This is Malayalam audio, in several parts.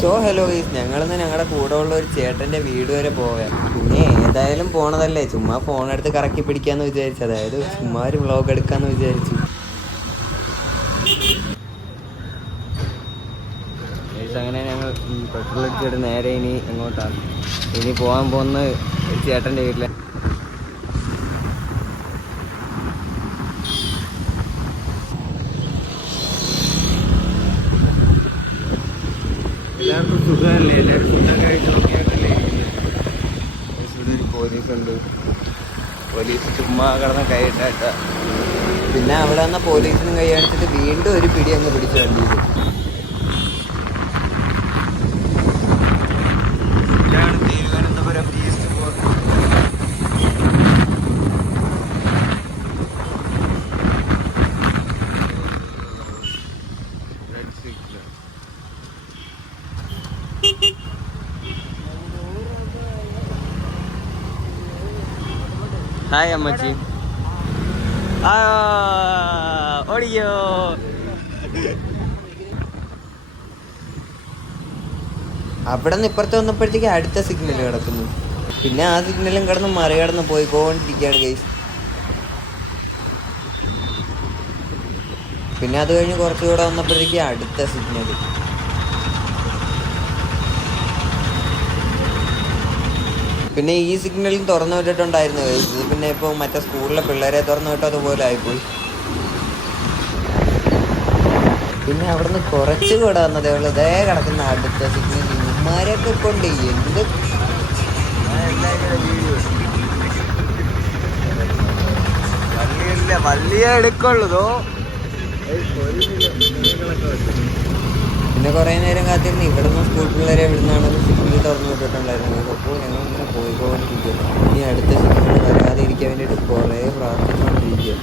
സോ ഹലോ ഗൈസ്, ഞങ്ങളിന്ന് ഞങ്ങളുടെ കൂടെ ഉള്ള ഒരു ചേട്ടൻ്റെ വീട് വരെ പോവാം. പിന്നെ ഏതായാലും പോണതല്ലേ, ചുമ്മാ ഫോൺ എടുത്ത് കറക്കി പിടിക്കാന്ന് വിചാരിച്ചു. അതായത് ചുമ്മാ ഒരു വ്ളോഗ് എടുക്കാന്ന് വിചാരിച്ചു. അങ്ങനെ ഞങ്ങൾ പെട്രോൾ അടിച്ചിട്ട് നേരെ ഇനി എങ്ങോട്ടാണ് ഇനി പോകാൻ പോകുന്ന ഒരു ചേട്ടൻ്റെ വീട്ടിലെ. എല്ലാവർക്കും സുഖമല്ലേ? എല്ലാവരും ഫുഡൊക്കെ കഴിച്ച് നോക്കിയാട്ടല്ലേ. ഇവിടെ ഒരു പോലീസുണ്ട്. പോലീസ് ചുമ്മാ കിടന്ന് കൈയിട്ടാട്ട. പിന്നെ അവിടെ വന്ന പോലീസിനും കൈ കാണിച്ചിട്ട് വീണ്ടും ഒരു പിടി അങ്ങ് പിടിച്ചു വണ്ടിയിൽ. ഇതാണ് തിരുവനന്തപുരം ഈസ്റ്റ് ഫോർട്ട്. ഹായ് അമ്മച്ചി. ഓടിയോ. അവിടെ നിന്ന് ഇപ്പുറത്ത് വന്നപ്പോഴത്തേക്ക് അടുത്ത സിഗ്നൽ കിടക്കുന്നു. പിന്നെ ആ സിഗ്നലും കിടന്ന് മറികടന്ന് പോയിക്കൊണ്ടിരിക്കുകയാണ് ഗൈസ്. പിന്നെ അത് കഴിഞ്ഞ് കുറച്ചുകൂടെ വന്നപ്പോഴത്തേക്ക് അടുത്ത സിഗ്നൽ. പിന്നെ ഈ സിഗ്നലും തുറന്നു വിട്ടിട്ടുണ്ടായിരുന്നു ഗൈസ്. ഇത് പിന്നെ ഇപ്പോൾ മറ്റേ സ്കൂളിലെ പിള്ളേരെ തുറന്നു വിട്ടോ അതുപോലെ ആയിപ്പോയി. പിന്നെ അവിടുന്ന് കുറച്ചുകൂടെ വന്നതേ ഉള്ളൂ. ഇതേ കിടക്കുന്ന അടുത്ത സിഗ്നൽ. ഇവന്മാരെയൊക്കെ കൊണ്ട് എന്ത് വള്ളിയെ എടുക്കുള്ളൂ. പിന്നെ കുറേ നേരം കാത്തിരുന്ന് ഇവിടുന്ന് സ്കൂൾ പിള്ളേരെ ഇവിടുന്നാണ് സിഗ്നൽ തുറന്നു വിട്ടിട്ടുണ്ടായിരുന്നത്. അപ്പോൾ ഞങ്ങൾ ഇങ്ങനെ പോയിക്കൊണ്ടിരിക്കുക. ഇനി അടുത്ത സിഗ്നൽ വരാതെ ഇരിക്കാൻ വേണ്ടിയിട്ട് കുറേ പ്രാർത്ഥിച്ചുകൊണ്ടിരിക്കുക.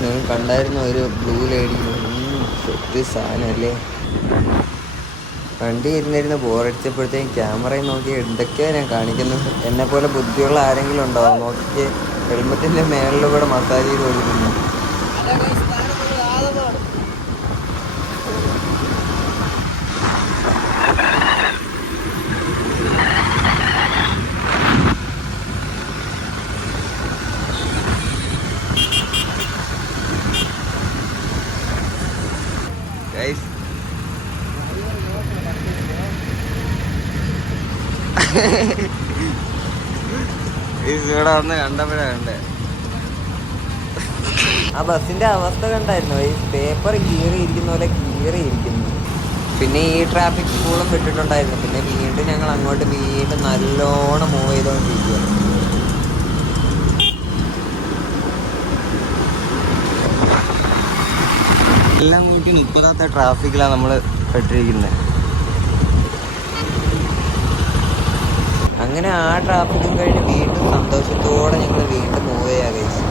നിങ്ങൾ കണ്ടായിരുന്നു ഒരു ബ്ലൂ ലേഡി? സെറ്റ് സാധനമല്ലേ. വണ്ടി ഇരുന്നിരുന്ന് ബോറടിച്ചപ്പോഴത്തേക്കും ക്യാമറയിൽ നോക്കി എന്തൊക്കെയാണ് ഞാൻ കാണിക്കുന്നത്. എന്നെപ്പോലെ ബുദ്ധിയുള്ള ആരെങ്കിലും ഉണ്ടാവും നോക്കിക്ക്. ഹെൽമെറ്റിൻ്റെ മേളിലൂടെ മസാജ് ചെയ്ത് കൊടുക്കുന്നു. ഇവിടെ വന്ന് കണ്ടപ്പോഴാണ് ആ ബസ്സിന്റെ അവസ്ഥ കണ്ടായിരുന്നു. ഈ പേപ്പർ കീറിയിരിക്കുന്ന പോലെ കീറിയിരിക്കുന്നു. പിന്നെ ഈ ട്രാഫിക് സ്കൂളും വിട്ടിട്ടുണ്ടായിരുന്നു. പിന്നെ വീണ്ടും ഞങ്ങൾ അങ്ങോട്ട് വീണ്ടും നല്ലോണം മൂവ് ചെയ്തുകൊണ്ടിരിക്കുക. എല്ലാം കൂട്ടി 30ാമത്തെ ട്രാഫിക്കിലാണ് നമ്മൾ പെട്ടിരിക്കുന്നത്. അങ്ങനെ ആ ട്രാഫിക്കും കഴിഞ്ഞ് വീണ്ടും സന്തോഷത്തോടെ ഞങ്ങൾ വീണ്ടും മൂവ് ചെയ്യാൻ കഴിച്ചു.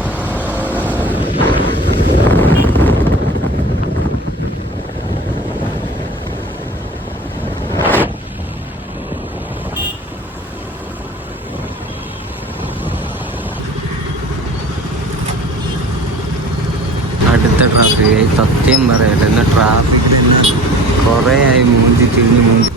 അടുത്ത ട്രാഫിക്കായി സത്യം പറയട്ടെ. എന്നാൽ ട്രാഫിക്കിൽ കുറേ ആയി മൂഞ്ചി തിരിഞ്ഞ് മൂഞ്ചി.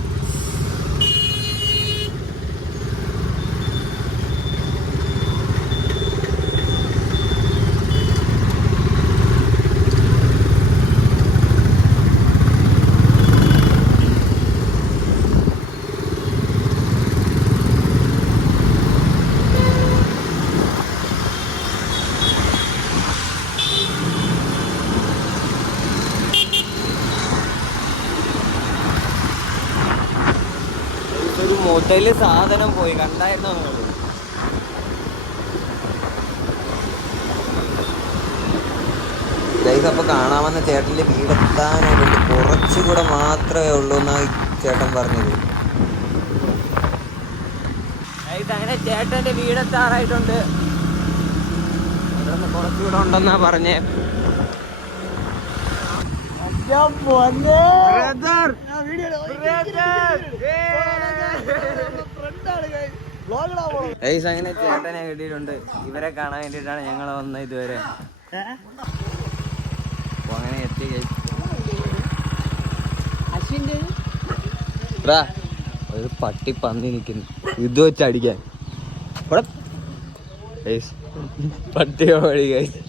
ഒരു മുതല് സാധനം പോയി കണ്ടായിരുന്നോ? ഗൈസ്, അപ്പോൾ കാണാമെന്ന ചേട്ടൻ്റെ വീടെത്താനായിട്ട് കുറച്ചുകൂടെ മാത്രമേ ഉള്ളൂ എന്നാണ് ചേട്ടൻ പറഞ്ഞത്. അങ്ങനെ ചേട്ടൻ്റെ വീടെത്താറായിട്ടുണ്ട്. ഇവിടെ കുറച്ചുകൂടെ ഉണ്ടെന്നാ പറഞ്ഞേ. അങ്ങനെ ചേട്ടനെ കിട്ടിയിട്ടുണ്ട്. ഇവരെ കാണാൻ വേണ്ടിയിട്ടാണ് ഞങ്ങൾ വന്നത് ഇതുവരെ. അപ്പൊ അങ്ങനെ എത്തി. ഒരു പട്ടി പന്നി നിൽക്കുന്നു ഇത് വെച്ചടിക്കാൻ. പട്ടിയോ വഴി കഴിച്ചു.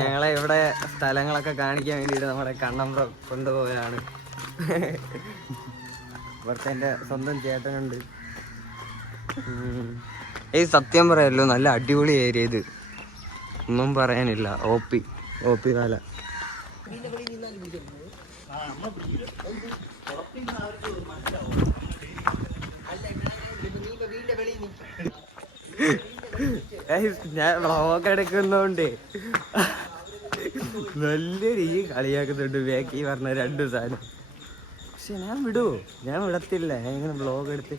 ഞങ്ങളെ ഇവിടെ സ്ഥലങ്ങളൊക്കെ കാണിക്കാൻ വേണ്ടിയിട്ട് നമ്മുടെ കണ്ണമ്പ്ര കൊണ്ടുപോവുകയാണ്. ഇവിടുത്തെ എൻ്റെ സ്വന്തം ചേട്ടനുണ്ട്. സത്യം പറയാമല്ലോ, നല്ല അടിപൊളി ഏരിയ ഇത്, ഒന്നും പറയാനില്ല. OP കാല. ഞാൻ വ്ളോഗ് എടുക്കുന്നോണ്ട് നല്ല രീതി കളിയാക്കുന്നുണ്ട് ബാക്കി പറഞ്ഞ 2 സാധനം. പക്ഷെ ഞാൻ വിടത്തില്ല. ഞാൻ ഇങ്ങനെ വ്ളോഗ് എടുത്ത്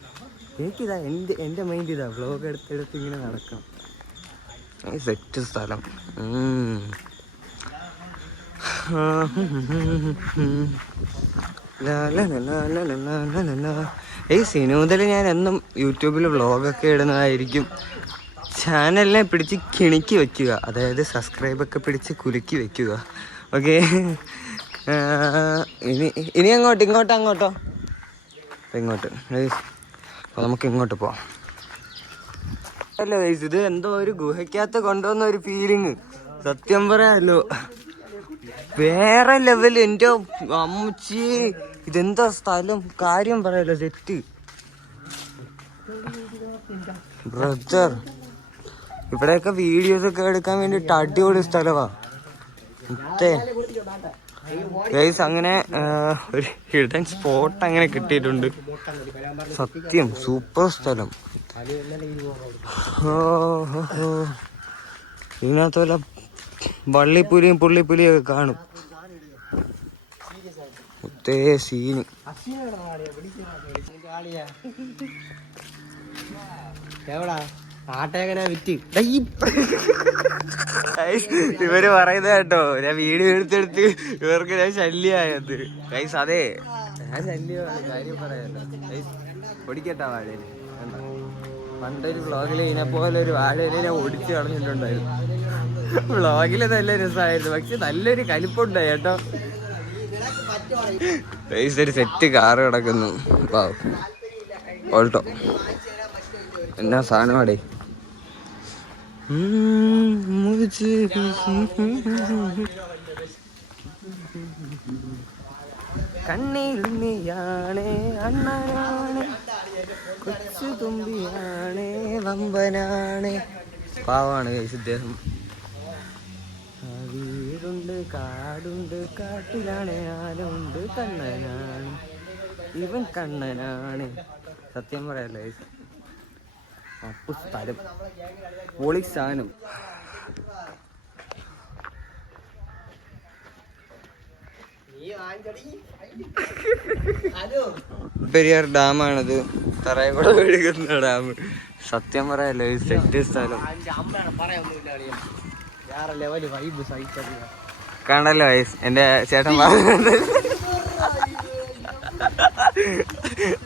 എനിക്കിതാ എൻ്റെ മൈൻഡ് ഇതാ, വ്ളോഗ് എടുത്തെടുത്ത് ഇങ്ങനെ നടക്കണം. സെറ്റ് സ്ഥലം. സിനുമുതൽ ഞാൻ എന്നും യൂട്യൂബിൽ വ്ളോഗൊക്കെ ഇടുന്നതായിരിക്കും. ചാനലിനെ പിടിച്ച് കിണിക്കി വെക്കുക, അതായത് സബ്സ്ക്രൈബൊക്കെ പിടിച്ച് കുലുക്കി വെക്കുക. ഓക്കെ, ഇനി അങ്ങോട്ടോ ഇങ്ങോട്ട്. അപ്പോൾ നമുക്ക് ഇങ്ങോട്ട് പോവാം. അല്ല ഗൈസ്, ഇത് എന്തോ ഒരു ഗുഹയ്ക്കകത്ത് കൊണ്ടുവന്ന ഒരു ഫീലിങ്. സത്യം പറയാമല്ലോ, വേറെ ലെവല്. എൻ്റെ അമ്മച്ചി, ഇതെന്താ സ്ഥലം, കാര്യം പറയാലോ, സെറ്റ് ബ്രദർ. ഇവിടെയൊക്കെ വീഡിയോസൊക്കെ എടുക്കാൻ വേണ്ടിയിട്ട് അടിപൊളി സ്ഥലമാണ്. ഗൈസ് അങ്ങനെ ഒരു ഹിഡൻ സ്പോട്ട് അങ്ങനെ കിട്ടിയിട്ടുണ്ട്. സത്യം സൂപ്പർ സ്ഥലം. ഇതിനകത്ത് വല്ല വള്ളിപ്പുലിയും പുള്ളിപ്പുലിയൊക്കെ കാണും. ഒത്തേ സീന്. ഇവര് പറയുന്നത് കേട്ടോ, ഞാൻ വീഡിയോ എടുത്തെടുത്ത് ഇവർക്ക് ഞാൻ ശല്യമായത്. ഗൈസ് അതെ, ഞാൻ ശല്യമാണ്, കാര്യം പറയാലോ. ഗൈസ് ഒടിക്കട്ടാ വാഴയില്. പണ്ടൊരു വ്ളോഗിൽ ഇതിനെപ്പോലെ ഒരു വാഴയില് ഞാൻ ഒടിച്ചു കളഞ്ഞിട്ടുണ്ടായിരുന്നു. വ്ളോഗില് നല്ല രസമായിരുന്നു, പക്ഷെ നല്ലൊരു കലിപ്പുണ്ടായി കേട്ടോ. ഗൈസ് ഒരു സെറ്റ് കാറ് കിടക്കുന്നു. ഓൾട്ടോ എന്നാ സാധനമാടേ. കണ്ണീരുണ്ണിയാണേ, അണ്ണനാണ്, കൊച്ചു തുമ്പിയാണേ, വമ്പനാണ്. പാവാണ് ഗൈസ് ഇദ്ദേഹം. വീടുണ്ട്, കാടുണ്ട്, കാട്ടിലാണ് ആലുണ്ട്, കണ്ണനാണ് ഇവൻ, കണ്ണനാണ്. സത്യം പറയാലോ ഗൈസ്, അപ്പു സ്ഥലം, പൊളി സാധനം. പെരിയാർ ഡാമാണിത്, തറയക്കുട ഒഴുകുന്ന ഡാം. സത്യം പറയാലോ, സെറ്റ് സ്ഥലം. കണ്ടല്ലോ വയസ്സ് എന്റെ ചേട്ടൻ പറഞ്ഞത്.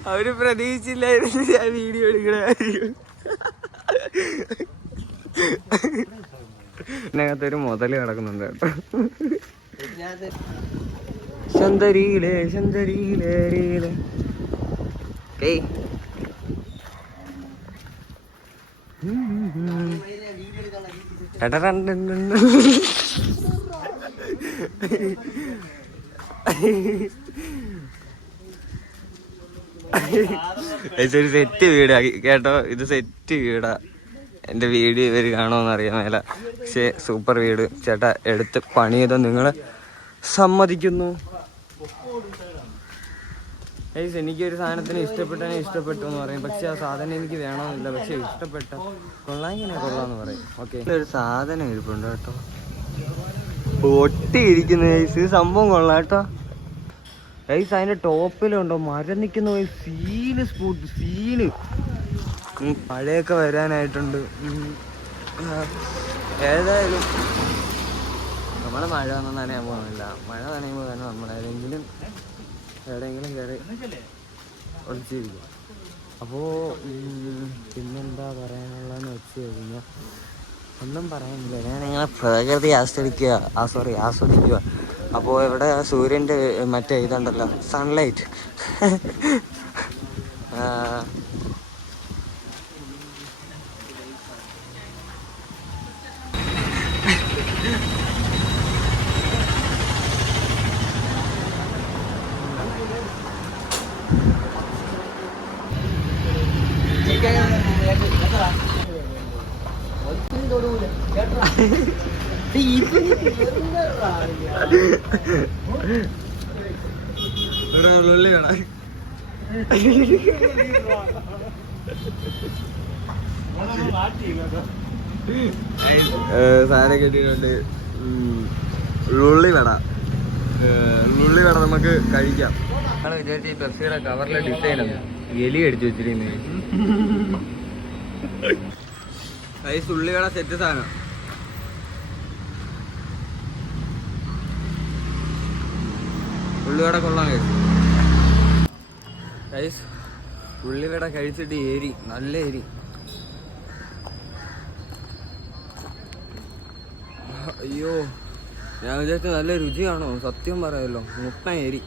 അവര് പ്രതീക്ഷിച്ചില്ലായിരുന്നു ഞാൻ വീഡിയോ എടുക്കണ കാര്യം. ഇതിനകത്തൊരു മുതല് കിടക്കുന്നുണ്ട് കേട്ടോ. ചന്തരിയിലെ ഒരു സെറ്റ് വീടാ കേട്ടോ. ഇത് സെറ്റ് വീടാ. എൻ്റെ വീഡിയോ ഇവര് കാണുമെന്ന് അറിയാൻ മേല, പക്ഷെ സൂപ്പർ വീട്. ചേട്ടാ എടുത്ത് പണി ചെയ്തോ നിങ്ങളെ സമ്മതിക്കുന്നു. എനിക്കൊരു സാധനത്തിന് ഇഷ്ടപ്പെട്ടു എന്ന് പറയും, പക്ഷെ ആ സാധനം എനിക്ക് വേണമെന്നില്ല. പക്ഷെ ഇഷ്ടപ്പെട്ട കൊള്ളാന്ന് പറയും. ഓക്കെ, ഒരു സാധനം ഇരിപ്പുണ്ട് കേട്ടോ, ഒട്ടിയിരിക്കുന്ന ഗൈസ്. സംഭവം കൊള്ളാം കേട്ടോ ഗൈസ്. അതിന്റെ ടോപ്പിലുണ്ടോ മരം നിൽക്കുന്ന സീന്. മഴയൊക്കെ വരാനായിട്ടുണ്ട്. ഏതായാലും നമ്മൾ മഴ ഒന്നും നനയാൻ പോകുന്നില്ല. മഴ നനയുമ്പോൾ തന്നെ നമ്മളെവിടെയെങ്കിലും കയറി ഒളിച്ചിരിക്കും. അപ്പോൾ പിന്നെന്താ പറയാനുള്ളതെന്ന് വെച്ച് കഴിഞ്ഞാൽ ഒന്നും പറയാനില്ല. ഞാൻ നിങ്ങളെ പ്രകൃതി ആസ്വദിക്കുക. അപ്പോൾ ഇവിടെ സൂര്യൻ്റെ മറ്റേ ഇതുണ്ടല്ലോ, സൺലൈറ്റ്. ഉള്ളി വേണം. സാധനം കെട്ടിയിട്ടുണ്ട്. ഉള്ളി വട നമുക്ക് കഴിക്കാം. ഞങ്ങൾ വിചാരിച്ച ഈ പെപ്സിയുടെ കവറിലെ ഡിസൈൻ എലി അടിച്ചു വെച്ചിരിക്കുന്നത്. ഉള്ളിവട സെറ്റ് സാധനം. ഉള്ളിവട കൊള്ളാൻ കഴിച്ചു. ഉള്ളിവട കഴിച്ചിട്ട് എരി, നല്ല എരി. അയ്യോ, ഞാൻ വിചാരിച്ച നല്ല രുചിയാണോ, സത്യം പറയാമല്ലോ, മുട്ട എരി.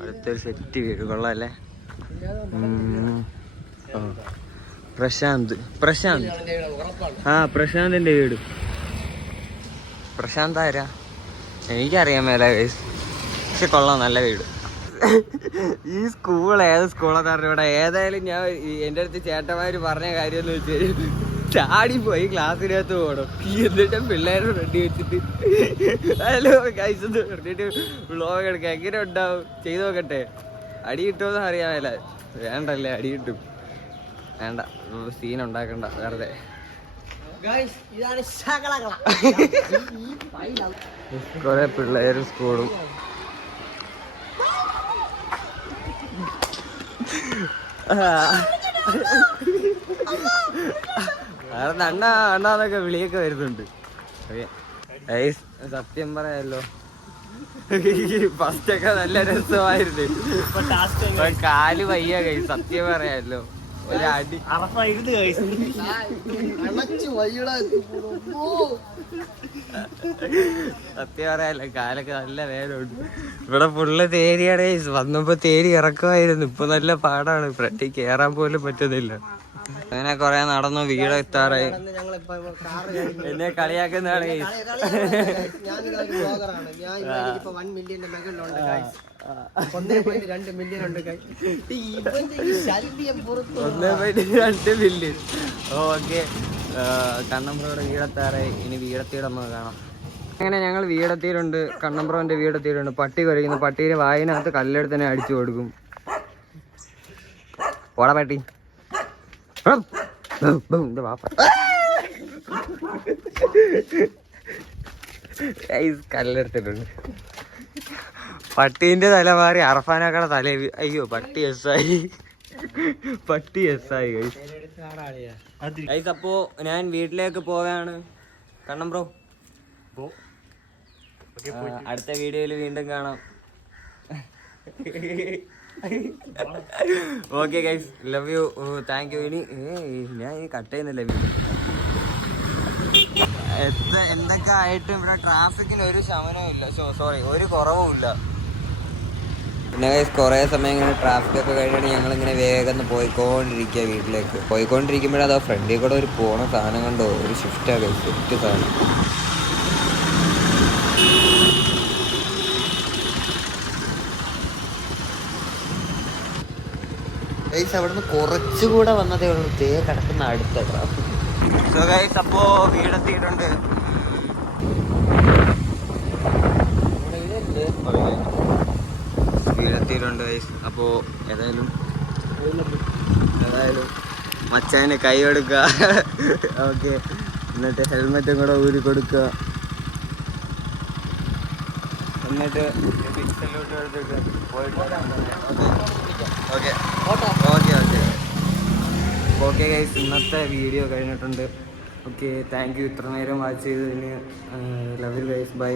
അടുത്തൊരു സെറ്റ് വീട് കൊള്ളാല്ലേ. പ്രശാന്ത് പ്രശാന്തിന്റെ വീട്. പ്രശാന്ത് ആരാ എനിക്കറിയാൻ മേല, പക്ഷെ കൊള്ളാം, നല്ല വീട്. ഈ സ്കൂൾ ഏത് സ്കൂളാന്ന് പറഞ്ഞ ഏതായാലും ഞാൻ എൻ്റെ അടുത്ത് ചേട്ടന്മാര് പറഞ്ഞ കാര്യം എന്ന് വെച്ചാൽ ചാടിപ്പോയി ക്ലാസ്സിനകത്ത് പോകണം. എന്നിട്ടും പിള്ളേരെ റെഡി വെച്ചിട്ട് ഹലോ കഴിച്ചെന്ന് പറഞ്ഞിട്ട് വ്ളോഗ് എടുക്കാം. എങ്ങനെ ഉണ്ടാവും, ചെയ്ത് നോക്കട്ടെ. അടി കിട്ടുമെന്ന് അറിയാൻ മേല. വേണ്ടല്ലേ, അടി കിട്ടും. വേണ്ട, സീൻ ഉണ്ടാക്കണ്ട വെറുതെ. കുറെ പിള്ളേരും സ്കൂളും. അണ്ണാന്നൊക്കെ വിളിയൊക്കെ വരുന്നുണ്ട്. സത്യം പറയാലോ, ഫസ്റ്റൊക്കെ നല്ല രസമായിരുന്നു. കാല് വയ്യ കൈ, സത്യം പറയാലോ. ഒരടി സത്യം പറയാലോ, കാലൊക്കെ നല്ല വേദനയുണ്ട്. ഇവിടെ ഫുള്ള് തേരിയാണ്. വന്നപ്പോ തേരി ഇറക്കുമായിരുന്നു. ഇപ്പൊ നല്ല പാടാണ്, ഫ്രണ്ടിൽ കേറാൻ പോലും പറ്റുന്നില്ല. അങ്ങനെ കൊറേ നടന്നു, വീടെത്താറായി. എന്നെ കളിയാക്കുന്നതാണ്. $1.2 മില്യൺ. ഓക്കെ, കണ്ണമ്പ്രോയുടെ വീടെത്താറായി. ഇനി വീടെത്തിയുടെ നമുക്ക് കാണാം. അങ്ങനെ ഞങ്ങൾ വീടെത്തിയിട്ടുണ്ട്. കണ്ണമ്പ്രോന്റെ വീടെത്തിയിട്ടുണ്ട്. പട്ടി കുരയ്ക്കുന്നു. പട്ടീനെ വായിനകത്ത് കല്ലെടുത്ത് തന്നെ അടിച്ചു കൊടുക്കും. പോടാ പട്ടി. കല്ലെടുത്തിട്ടുണ്ട്. പട്ടീന്റെ തല മാറി അറഫാനാക്കടെ തല. അയ്യോ, പട്ടി എസ്സായി. അപ്പോ ഞാൻ വീട്ടിലേക്ക് പോവാണ്. കണ്ണം ബ്രോ, അടുത്ത വീഡിയോയിൽ വീണ്ടും കാണാം. Okay guys, love you, thank you. ഇനി ഞാൻ കട്ട് ചെയ്യുന്നില്ല വീഡിയോ. എന്തൊക്കെ ആയിട്ടും ഇവിടെ ട്രാഫിക്കിന് ഒരു ശമനവും ഇല്ല. സോറി, ഒരു കുറവും ഇല്ല. പിന്നെ ഗൈസ് കുറേ സമയം ഇങ്ങനെ ട്രാഫിക്കൊക്കെ കഴിഞ്ഞിട്ട് ഞങ്ങളിങ്ങനെ വേഗം പോയിക്കൊണ്ടിരിക്കുക വീട്ടിലേക്ക്. പോയിക്കൊണ്ടിരിക്കുമ്പോഴതോ ഫ്രണ്ടിൽ കൂടെ ഒരു പോണ സാധനം കണ്ടോ, ഒരു ഷിഫ്റ്റാണ് ഗൈസ്, ഷിഫ്റ്റ് സാധനം. ഗൈസ് അവിടുന്ന് കുറച്ചുകൂടെ വന്നതേ ഉള്ളൂ, തേ കിടക്കുന്ന അടുത്ത ട്രാഫിക്. സോ ഗൈസ് അപ്പോ വീടെത്തിയിട്ടുണ്ട്. വീടെത്തിയിട്ടുണ്ട് ഗൈസ്. അപ്പോ ഏതായാലും മച്ചാന് കൈ കൊടുക്കുക. ഓക്കെ, എന്നിട്ട് ഹെൽമെറ്റും കൂടെ ഊരി കൊടുക്കുക. എന്നിട്ട് പിക്സലോട്ട് എടുത്തിട്ട് പോയിട്ട് ഓക്കെ ഗൈസ്, ഇന്നത്തെ വീഡിയോ കഴിഞ്ഞിട്ടുണ്ട്. ഓക്കെ താങ്ക് യു ഇത്ര നേരം വാച്ച് ചെയ്തതിന്. Love you guys, by.